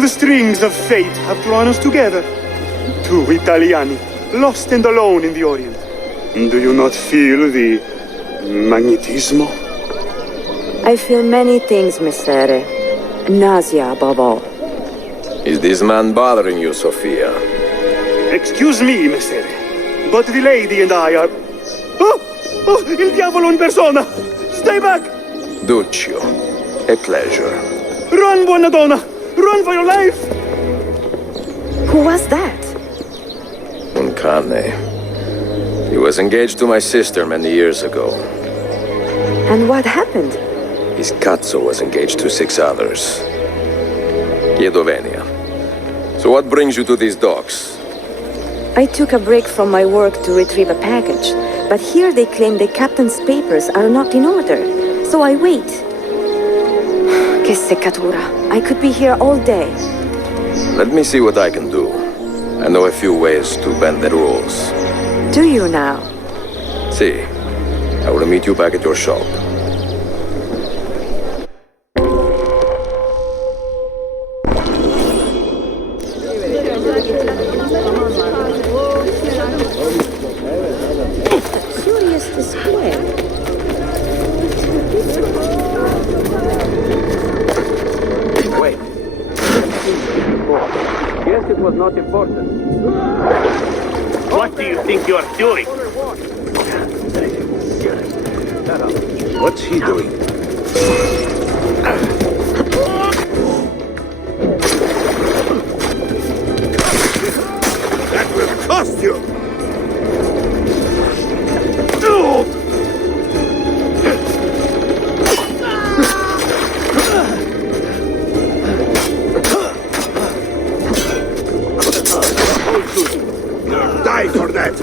The strings of fate have drawn us together. Two Italiani, lost and alone in the Orient. Do you not feel the magnetismo? I feel many things, Messere. Nausea above all. Is this man bothering you, Sophia? Excuse me, Messere, but the lady and I are... Oh! Oh, il diavolo in persona! Stay back! Duccio, a pleasure. Run, buona donna! Run for your life! Who was that? Un cane. He was engaged to my sister many years ago. And what happened? His cazzo was engaged to 6 others. Chiedovenia. So what brings you to these docks? I took a break from my work to retrieve a package, but here they claim the captain's papers are not in order, so I wait. Che seccatura. I could be here all day. Let me see what I can do. I know a few ways to bend the rules. Do you now? See, I will meet you back at your shop. Curious display. Wait. Guess it was not important. What do you think you're doing? What's he doing? That will cost you! Die for that!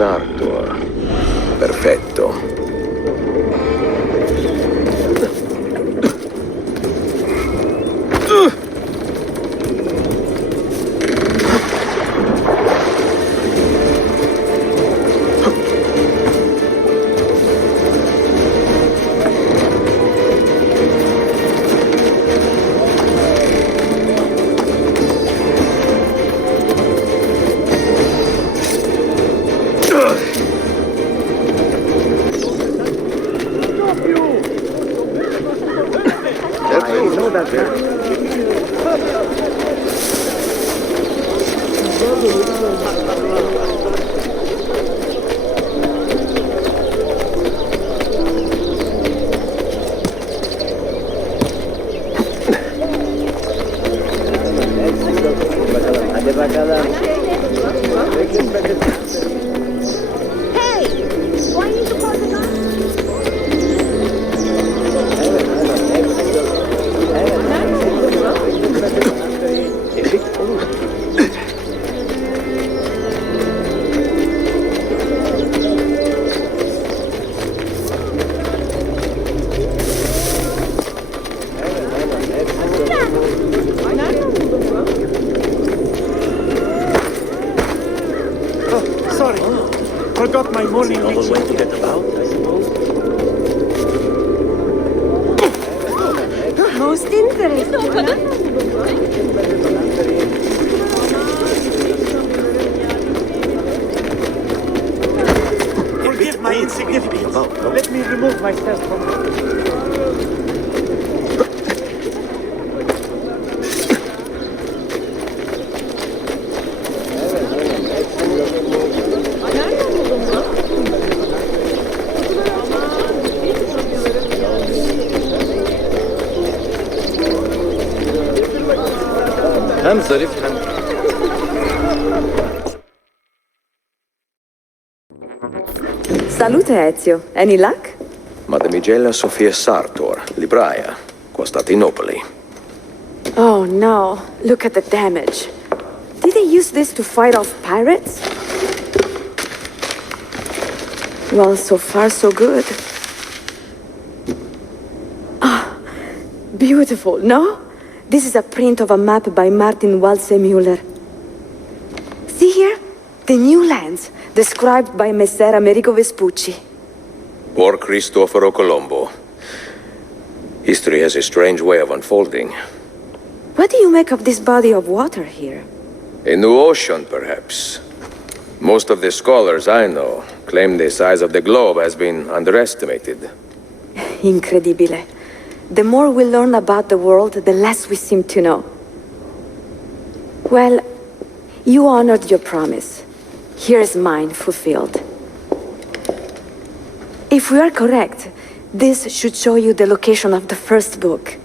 Sartor. Perfetto. Forgot my morning Another way to get about, I suppose. Most interesting. insignificant. Let me remove myself from Hem zarif hem... Salute, Ezio. Any luck? Mademoiselle Sofia Sartor, libraia, Costantinopoli. Oh no, look at the damage. Did they use this to fight off pirates? Well, so far so good. Ah, beautiful, no? This is a print of a map by Martin Walsemüller. See here? The new lands, described by Messer Amerigo Vespucci. Or Cristoforo Colombo. History has a strange way of unfolding. What do you make of this body of water here? A new ocean, perhaps. Most of the scholars I know claim the size of the globe has been underestimated. Incredibile. The more we learn about the world, the less we seem to know. Well, you honored your promise. Here's mine fulfilled. If we are correct, this should show you the location of the first book.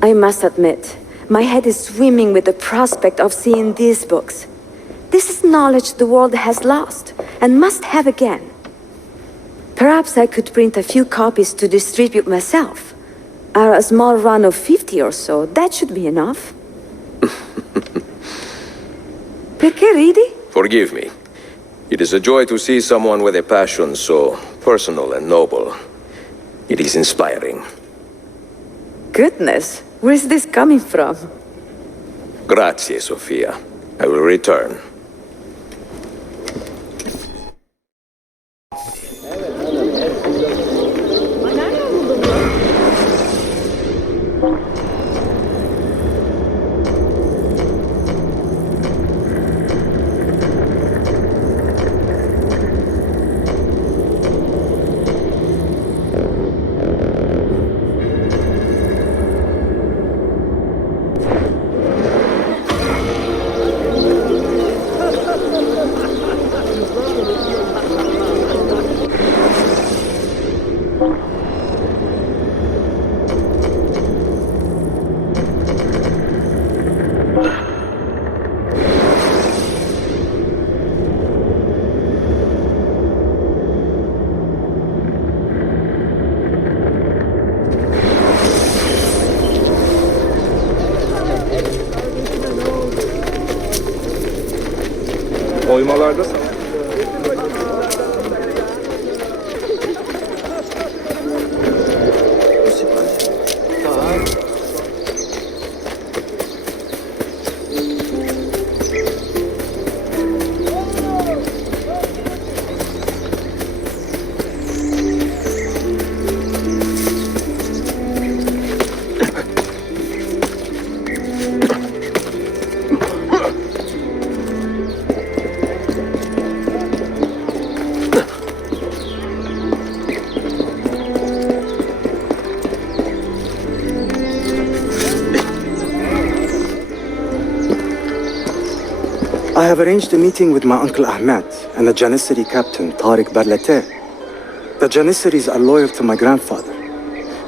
I must admit, my head is swimming with the prospect of seeing these books. This is knowledge the world has lost, and must have again. Perhaps I could print a few copies to distribute myself. A small run of 50 or so, that should be enough. Perché ridi? Forgive me. It is a joy to see someone with a passion so personal and noble. It is inspiring. Goodness, where is this coming from? Grazie, Sofia. I will return. Oymalarda I have arranged a meeting with my uncle Ahmed and the Janissary captain, Tariq Barlate. The Janissaries are loyal to my grandfather,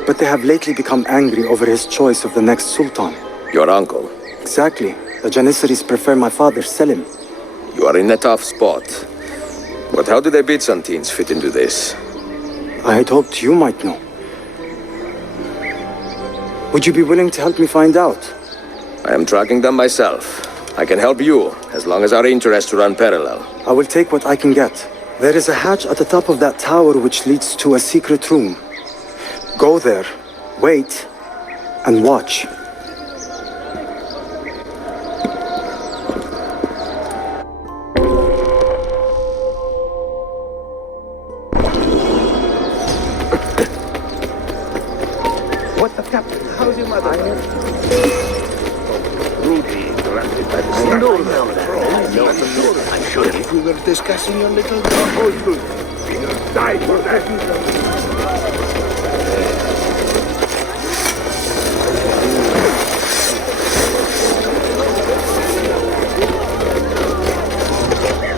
but they have lately become angry over his choice of the next sultan. Your uncle. Exactly. The Janissaries prefer my father, Selim. You are in a tough spot. But how do the Byzantines fit into this? I had hoped you might know. Would you be willing to help me find out? I am tracking them myself. I can help you, as long as our interests run parallel. I will take what I can get. There is a hatch at the top of that tower which leads to a secret room. Go there, wait, and watch. What the captain? How's your mother? Rudely interrupted by the storm. I'm sure if we were discussing your little... Oh, good. Die for that!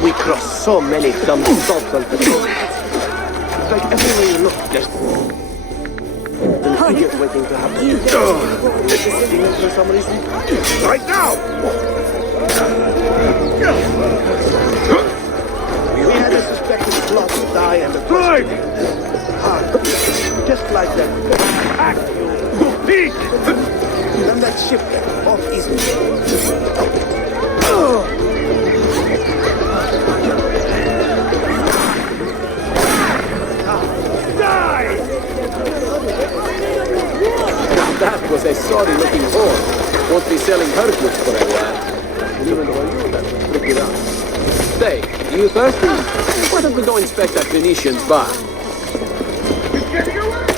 We cross so many dumb stops on patrol. It's like everywhere you look, there's figures waiting to happen. For some reason. Right now! We had a suspected plot to die and the Right! just like that. Act, you pig! Then that ship off easy. Die! That was a sorry-looking whore. Won't be selling her goods for a while. Even though you that pick it up. Say, you thirsty? Why don't we go inspect that Venetian's bar? Getting away!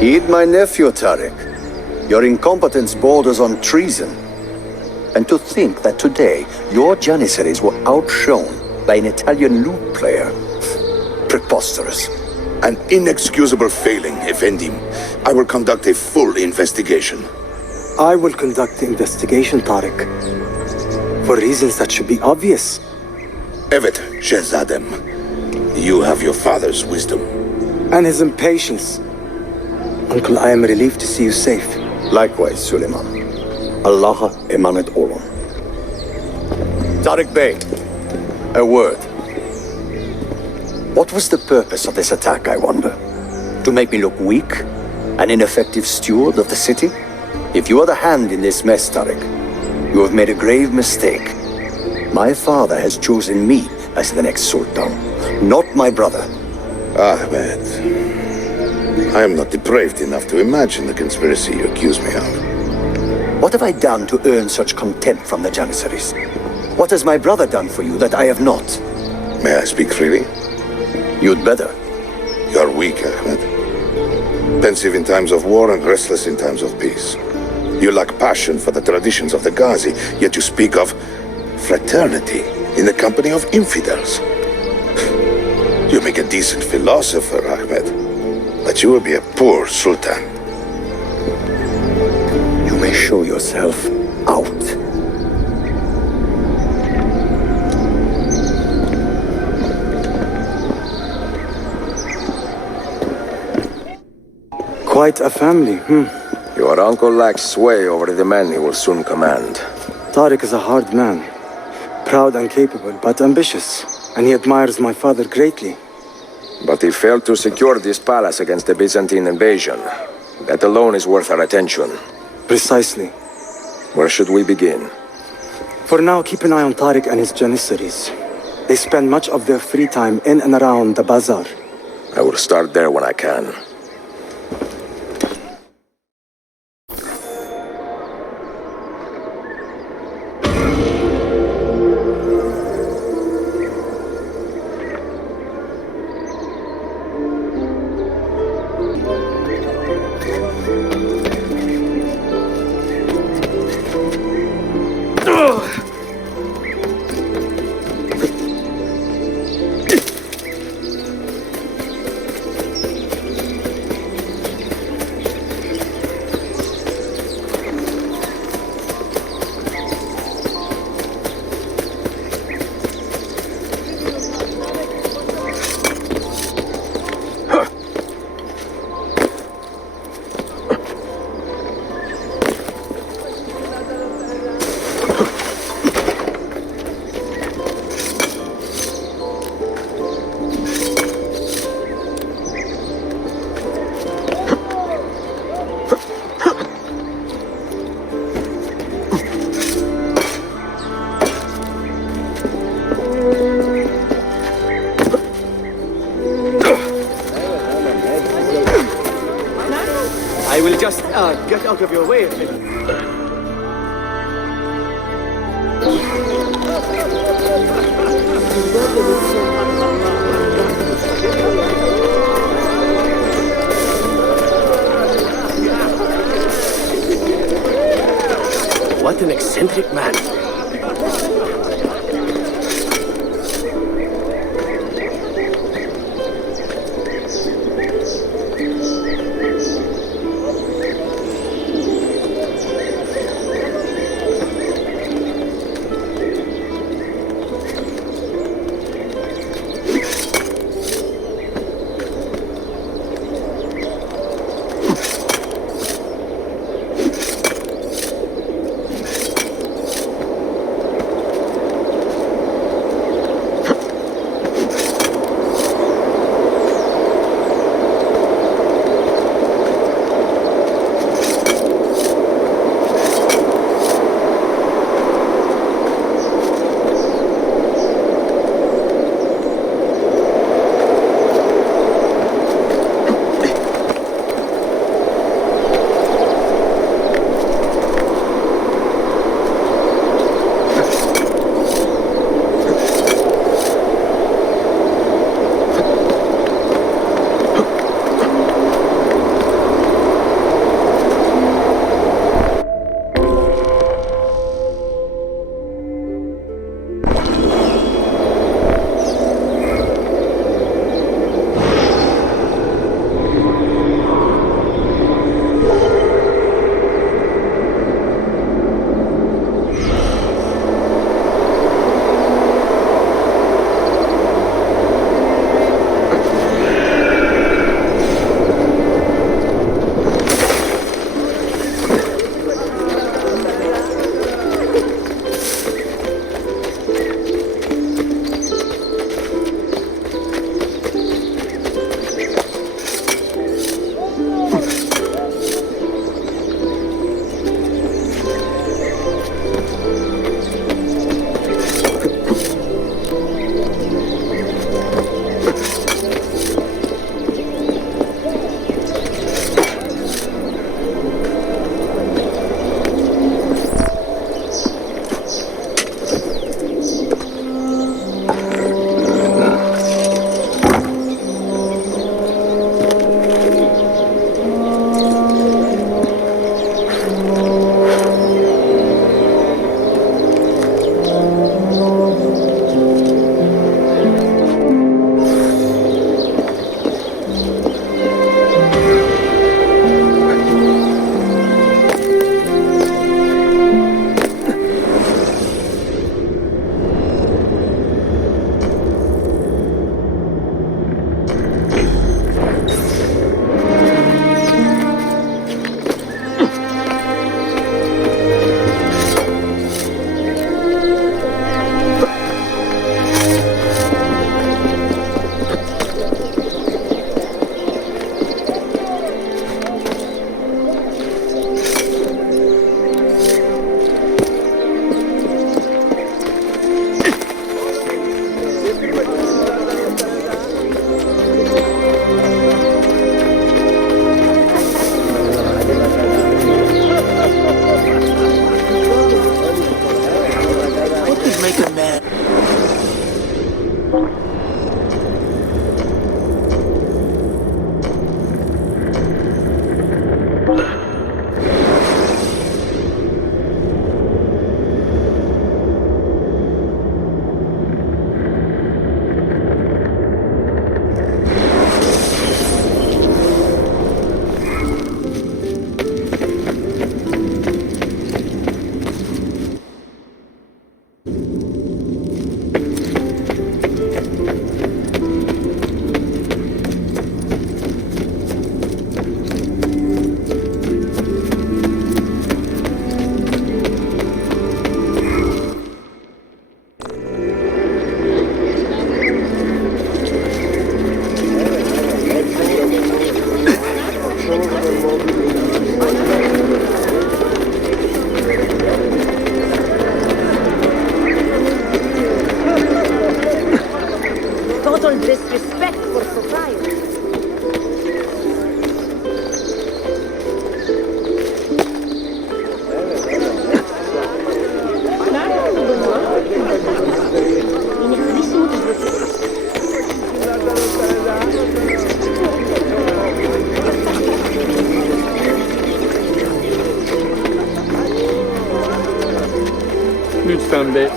Heed my nephew, Tariq. Your incompetence borders on treason. And to think that today your Janissaries were outshone by an Italian lute player. Preposterous. An inexcusable failing, Effendi. I will conduct a full investigation. I will conduct the investigation, Tariq. For reasons that should be obvious. Evet, Shehzadem. You have your father's wisdom. And his impatience. Uncle, I am relieved to see you safe. Likewise, Suleiman. Allah emanet olun. Tariq Bey, a word. What was the purpose of this attack, I wonder? To make me look weak? An ineffective steward of the city? If you are the hand in this mess, Tariq, you have made a grave mistake. My father has chosen me as the next Sultan, not my brother. Ahmed, I am not depraved enough to imagine the conspiracy you accuse me of. What have I done to earn such contempt from the Janissaries? What has my brother done for you that I have not? May I speak freely? You'd better. You are weak, Ahmed. Pensive in times of war and restless in times of peace. You lack passion for the traditions of the Ghazi, yet you speak of fraternity in the company of infidels. You make a decent philosopher, Ahmed, but you will be a poor sultan. You may show yourself out. Quite a family, Your uncle lacks sway over the men he will soon command. Tariq is a hard man. Proud and capable, but ambitious. And he admires my father greatly. But he failed to secure this palace against the Byzantine invasion. That alone is worth our attention. Precisely. Where should we begin? For now, keep an eye on Tariq and his Janissaries. They spend much of their free time in and around the bazaar. I will start there when I can. will just get out of your way a bit. What an eccentric man. Lütfen be.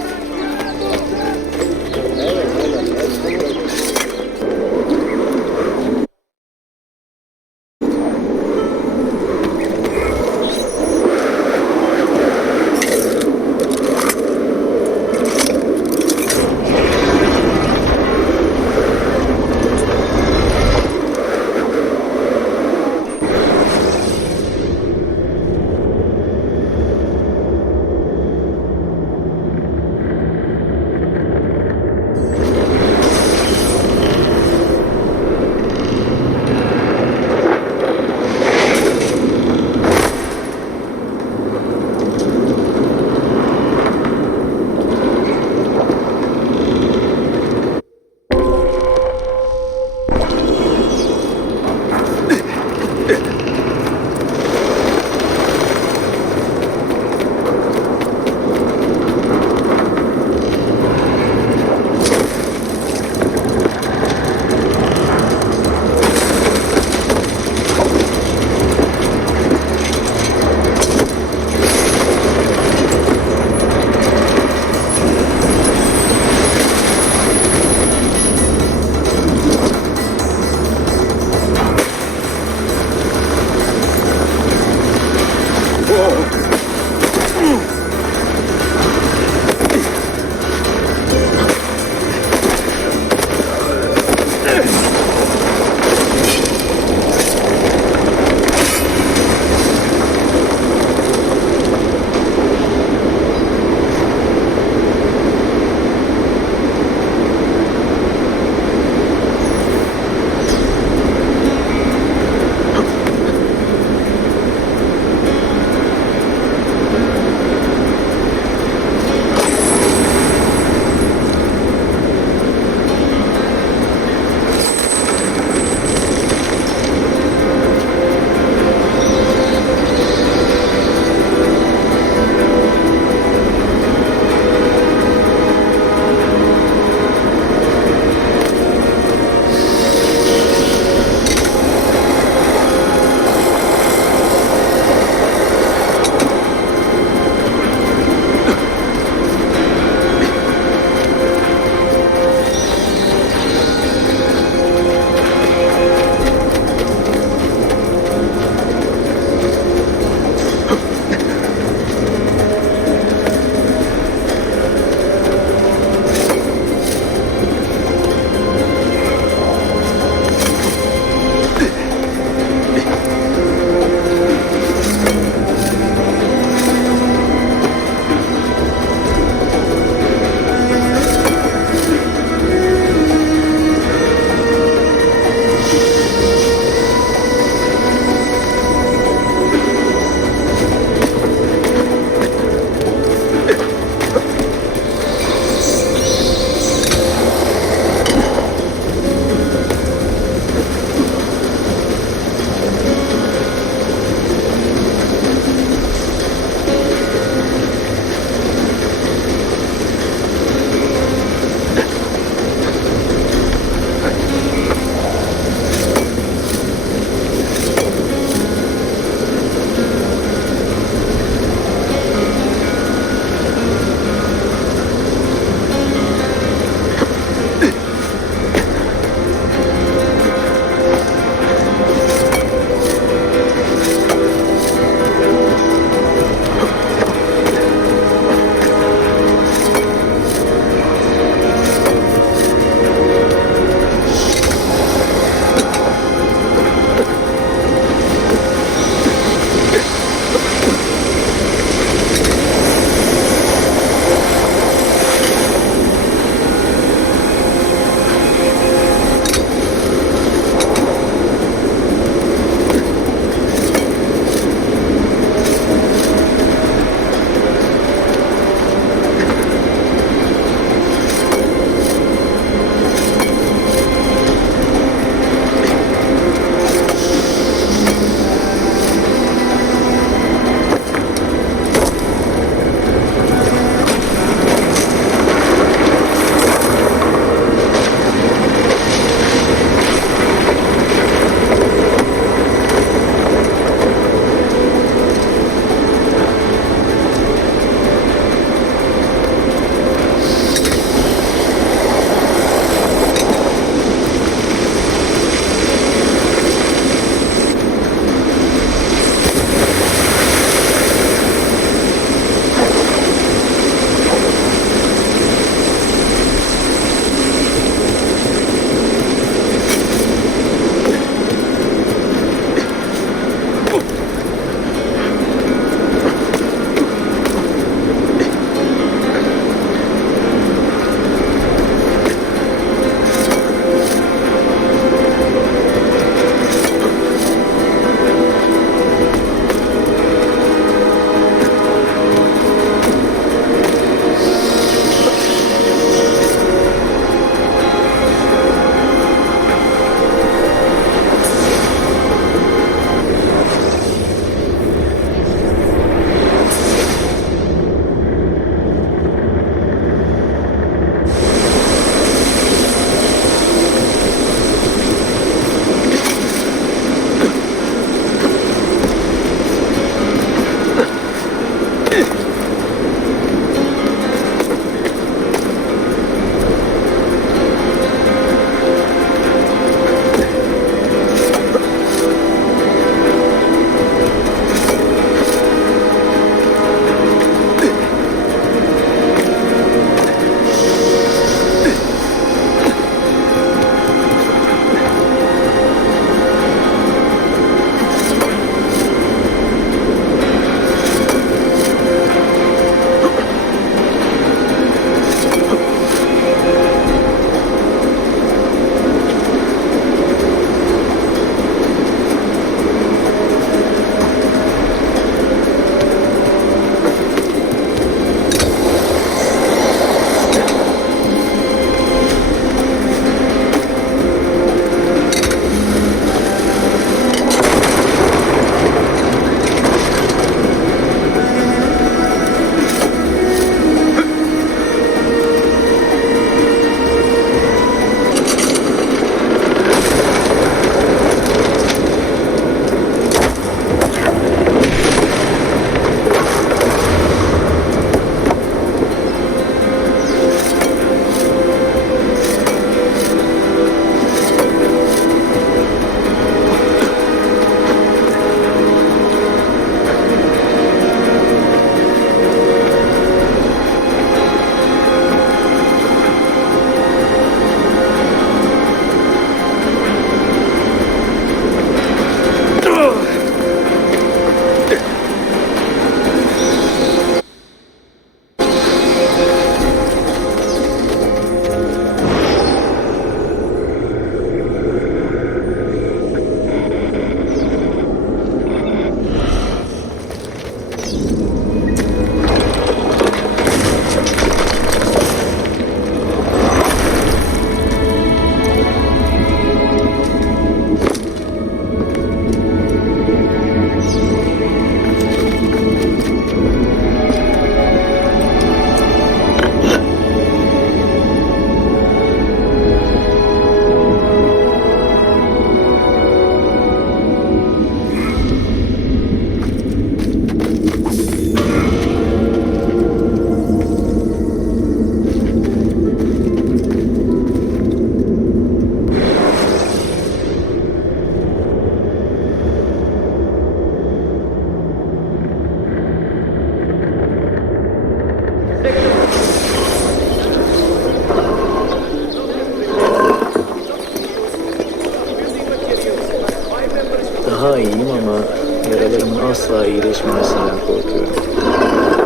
asla iyileşmemesinden korkuyorum.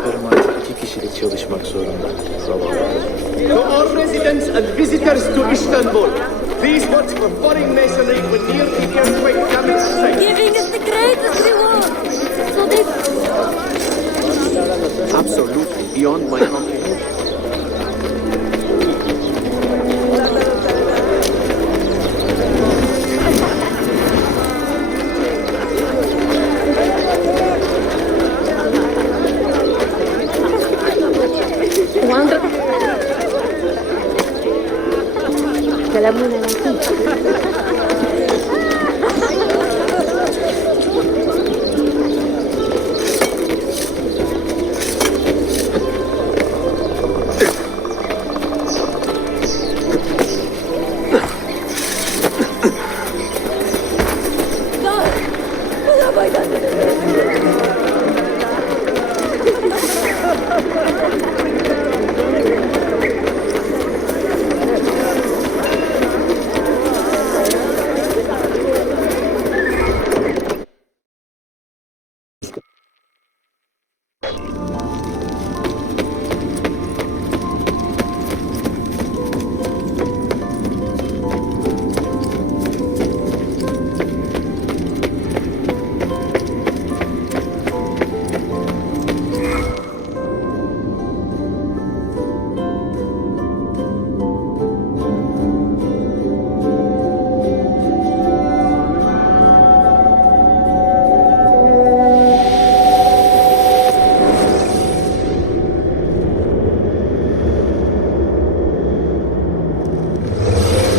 Karım artık 2 kişilik çalışmak zorunda. Zavallı. To all residents and visitors to Istanbul, these works for foreign masonry with near the earthquake damage site. Giving is the greatest reward. So they... Absolutely beyond my comprehension. Kalamu na natin.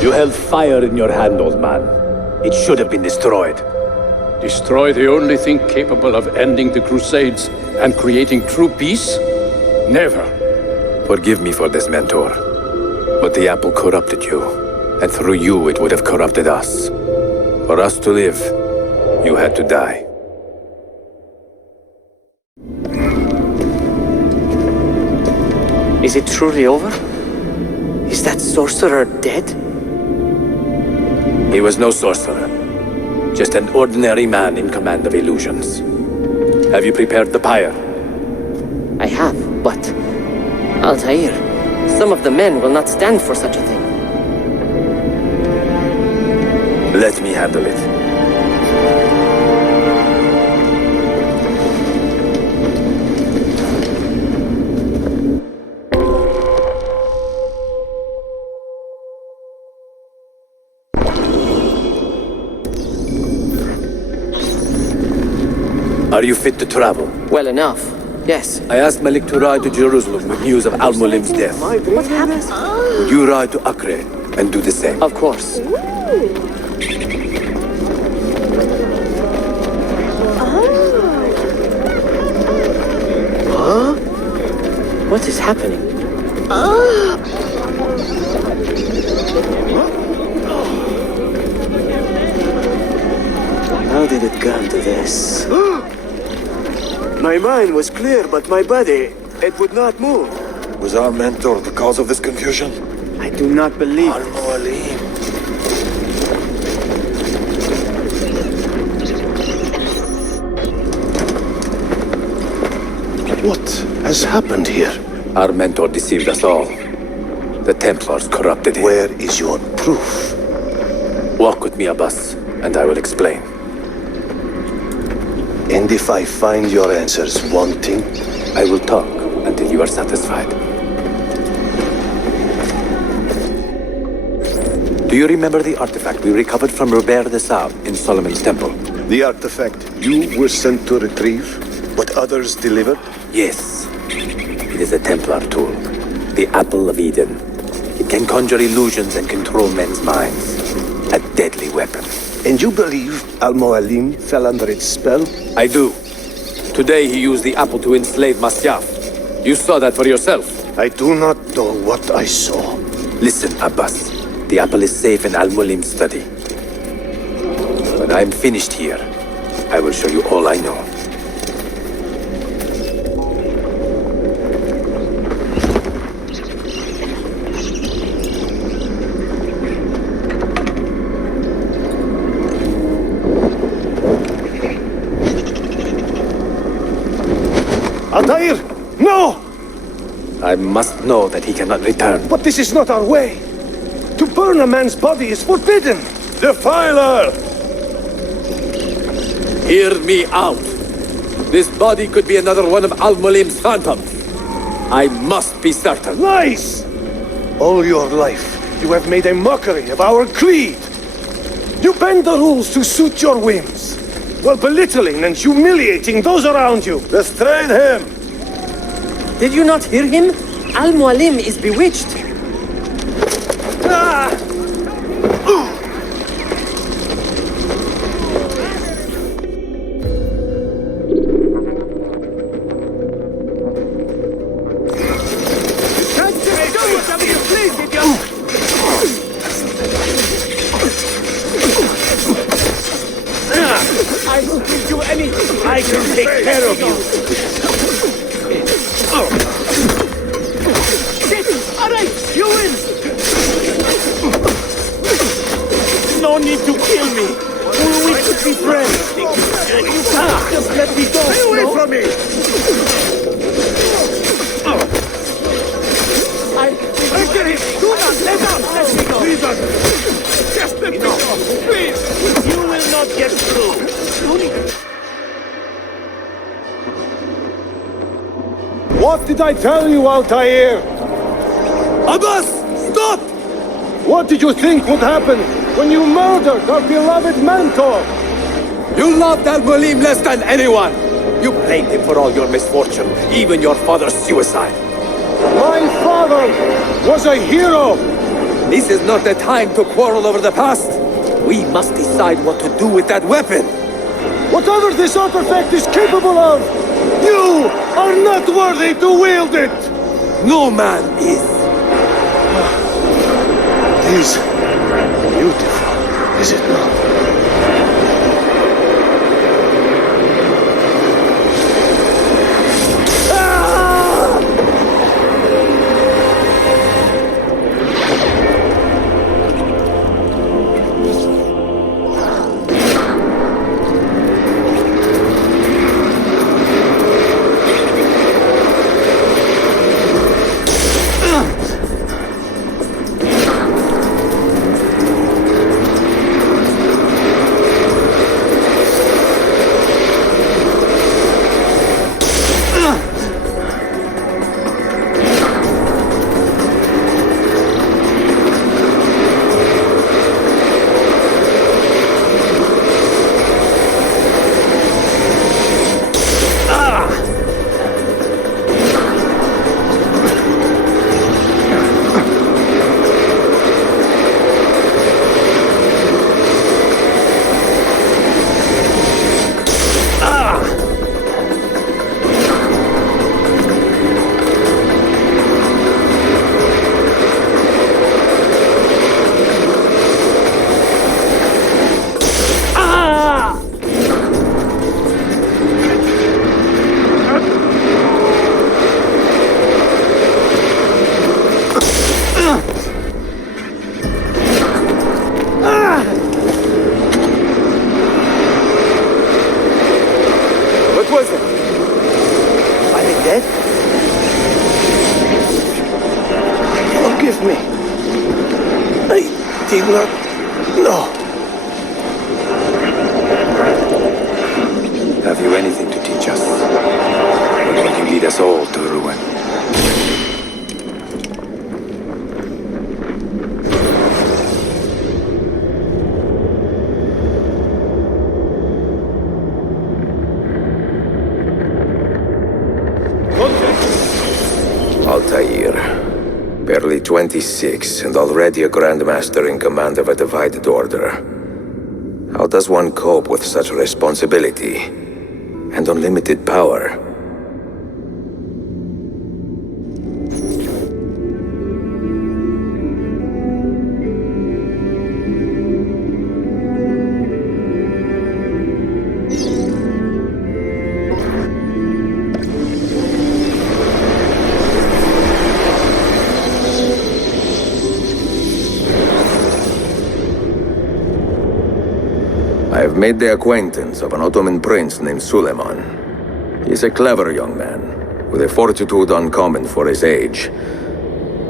You held fire in your hand, old man. It should have been destroyed. Destroy the only thing capable of ending the Crusades and creating true peace? Never. Forgive me for this, Mentor. But the apple corrupted you, and through you it would have corrupted us. For us to live, you had to die. Is it truly over? Is that sorcerer dead? He was no sorcerer. Just an ordinary man in command of illusions. Have you prepared the pyre? I have, but Altair, some of the men will not stand for such a thing. Let me handle it. Are you fit to travel? Well enough, yes. I asked Malik to ride to Jerusalem with news of Al-Mulim's death. What happened? Would you ride to Acre and do the same? Of course. Huh? What is happening? How did it come to this? My mind was clear, but my body, it would not move. Was our mentor the cause of this confusion? I do not believe it. Al-Mualim. What has happened here? Our mentor deceived us all. The Templars corrupted him. Where is your proof? Walk with me, Abbas, and I will explain. And if I find your answers wanting? I will talk until you are satisfied. Do you remember the artifact we recovered from Robert de Sable in Solomon's temple? The artifact you were sent to retrieve, but others delivered? Yes. It is a Templar tool. The Apple of Eden. It can conjure illusions and control men's minds. A deadly weapon. And you believe Al-Mualim fell under its spell? I do. Today he used the apple to enslave Masyaf. You saw that for yourself. I do not know what I saw. Listen, Abbas. The apple is safe in Al-Mulim's study. When I am finished here, I will show you all I know. Altair! No! I must know that he cannot return. But this is not our way. To burn a man's body is forbidden. Defiler! Hear me out. This body could be another one of Al-Mulim's phantoms. I must be certain. Lies! All your life, you have made a mockery of our creed. You bend the rules to suit your whims, while belittling and humiliating those around you. Restrain him! Did you not hear him? Al-Mualim is bewitched. Ah! I will give you anything. I can take care of you. All right, you win. No need to kill me. We could be friends. You can't just let me go. Stay away from me. Get him. Do not let me go. Please, just let me go. Please. You will not get through. What did I tell you, Altair? Abbas! Stop! What did you think would happen when you murdered our beloved mentor? You loved Al-Mulim less than anyone. You blamed him for all your misfortune, even your father's suicide. My father was a hero. This is not the time to quarrel over the past. We must decide what to do with that weapon. Whatever this artifact is capable of, you are not worthy to wield it. No man is. It is beautiful, is it not? Forgive me. I did not know. Have you anything to teach us? Or will you lead us all to ruin? Altair. Barely 26 and already a Grandmaster in command of a divided order. How does one cope with such responsibility and unlimited power? I have made the acquaintance of an Ottoman prince named Suleiman. He is a clever young man, but he lacks the skill to lead a people. He is a clever young man, but he lacks the skill to lead a people. I have made the acquaintance of an Ottoman prince named Suleiman. He is a clever young man, but he lacks the skill to lead a people. He is a clever young man, with a fortitude uncommon for his age.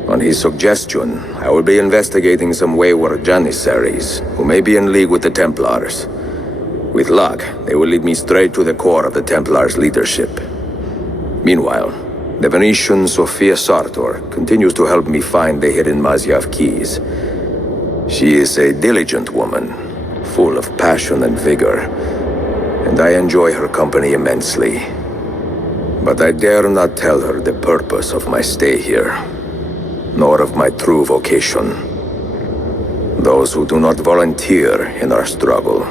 On his suggestion, I will be investigating some wayward Janissaries who may be in league with the Templars. With luck, they will lead me straight to the core of the Templars' leadership. Meanwhile, the Venetian Sophia Sartor continues to help me find the hidden Mazyav keys. She is a diligent woman, full of passion and vigor, and I enjoy her company immensely. But I dare not tell her the purpose of my stay here, nor of my true vocation. Those who do not volunteer in our struggle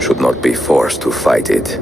should not be forced to fight it.